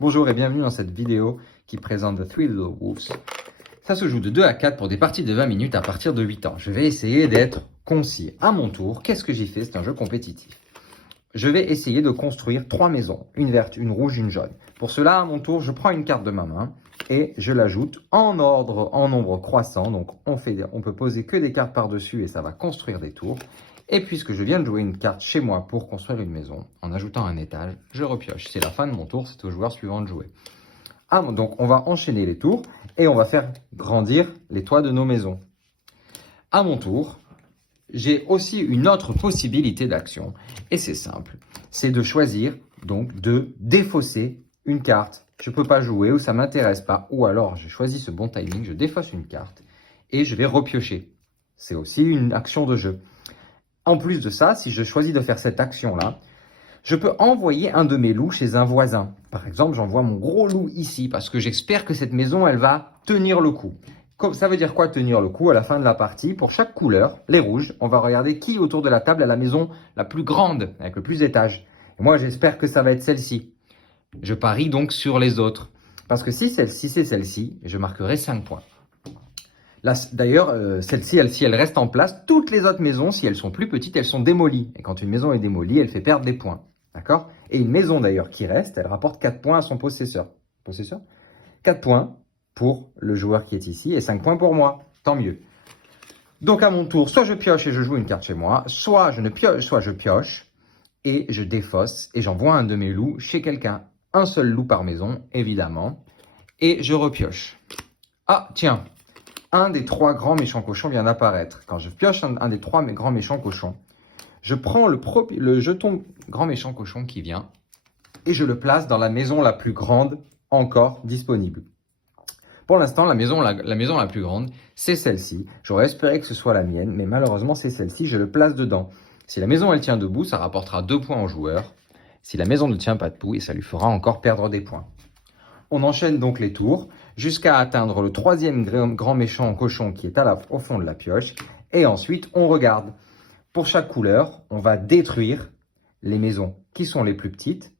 Bonjour et bienvenue dans cette vidéo qui présente The Three Little Wolves. Ça se joue de 2 à 4 pour des parties de 20 minutes à partir de 8 ans. Je vais essayer d'être concis. À mon tour, qu'est-ce que j'y fais? C'est un jeu compétitif. Je vais essayer de construire 3 maisons, une verte, une rouge, une jaune. Pour cela, à mon tour, je prends une carte de ma main et je l'ajoute en ordre, en nombre croissant. Donc on peut poser que des cartes par-dessus et ça va construire des tours. Et puisque je viens de jouer une carte chez moi pour construire une maison, en ajoutant un étage, je repioche. C'est la fin de mon tour, c'est au joueur suivant de jouer. Donc on va enchaîner les tours et on va faire grandir les toits de nos maisons. À mon tour, j'ai aussi une autre possibilité d'action et c'est simple. C'est de choisir, donc de défausser une carte. Je ne peux pas jouer ou ça ne m'intéresse pas. Ou alors je choisis ce bon timing, je défausse une carte et je vais repiocher. C'est aussi une action de jeu. En plus de ça, si je choisis de faire cette action-là, je peux envoyer un de mes loups chez un voisin. Par exemple, j'envoie mon gros loup ici parce que j'espère que cette maison, elle va tenir le coup. Ça veut dire quoi tenir le coup? À la fin de la partie, pour chaque couleur, les rouges, on va regarder qui autour de la table a la maison la plus grande, avec le plus d'étages. Et moi, j'espère que ça va être celle-ci. Je parie donc sur les autres. Parce que si c'est celle-ci, je marquerai 5 points. D'ailleurs, celle-ci, si elle reste en place, toutes les autres maisons, si elles sont plus petites, elles sont démolies. Et quand une maison est démolie, elle fait perdre des points. D'accord? Et une maison d'ailleurs qui reste, elle rapporte 4 points à son possesseur. 4 points pour le joueur qui est ici et 5 points pour moi. Tant mieux. Donc à mon tour, soit je pioche et je joue une carte chez moi, soit je pioche et je défausse et j'envoie un de mes loups chez quelqu'un. Un seul loup par maison, évidemment. Et je repioche. Ah, tiens! Un des 3 grands méchants cochons vient d'apparaître. Quand je pioche un des 3 grands méchants cochons, je prends le jeton grand méchant cochon qui vient et je le place dans la maison la plus grande encore disponible. Pour l'instant, la maison la plus grande, c'est celle-ci. J'aurais espéré que ce soit la mienne, mais malheureusement, c'est celle-ci. Je le place dedans. Si la maison, elle tient debout, ça rapportera 2 points au joueur. Si la maison ne tient pas debout, et ça lui fera encore perdre des points. On enchaîne donc les tours jusqu'à atteindre le 3e grand méchant cochon qui est au fond de la pioche. Et ensuite, on regarde. Pour chaque couleur, on va détruire les maisons qui sont les plus petites.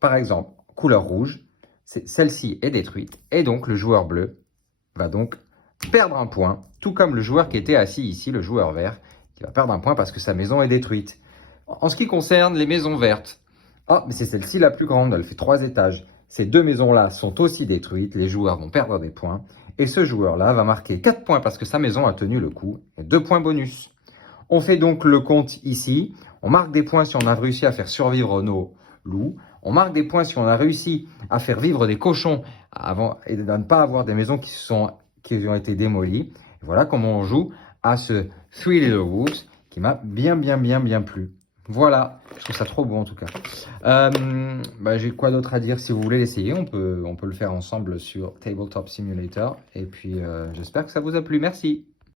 Par exemple, couleur rouge, celle-ci est détruite. Et donc, le joueur bleu va donc perdre un point, tout comme le joueur qui était assis ici, le joueur vert, qui va perdre un point parce que sa maison est détruite. En ce qui concerne les maisons vertes, mais c'est celle-ci la plus grande, elle fait 3 étages. Ces 2 maisons-là sont aussi détruites, les joueurs vont perdre des points. Et ce joueur-là va marquer 4 points parce que sa maison a tenu le coup, et 2 points bonus. On fait donc le compte ici. On marque des points si on a réussi à faire survivre nos loups. On marque des points si on a réussi à faire vivre des cochons et de ne pas avoir des maisons qui ont été démolies. Et voilà comment on joue à ce Three Little Wolves qui m'a bien plu. Voilà, je trouve ça trop beau en tout cas. J'ai quoi d'autre à dire? Si vous voulez l'essayer, on peut le faire ensemble sur Tabletop Simulator. Et puis, j'espère que ça vous a plu. Merci.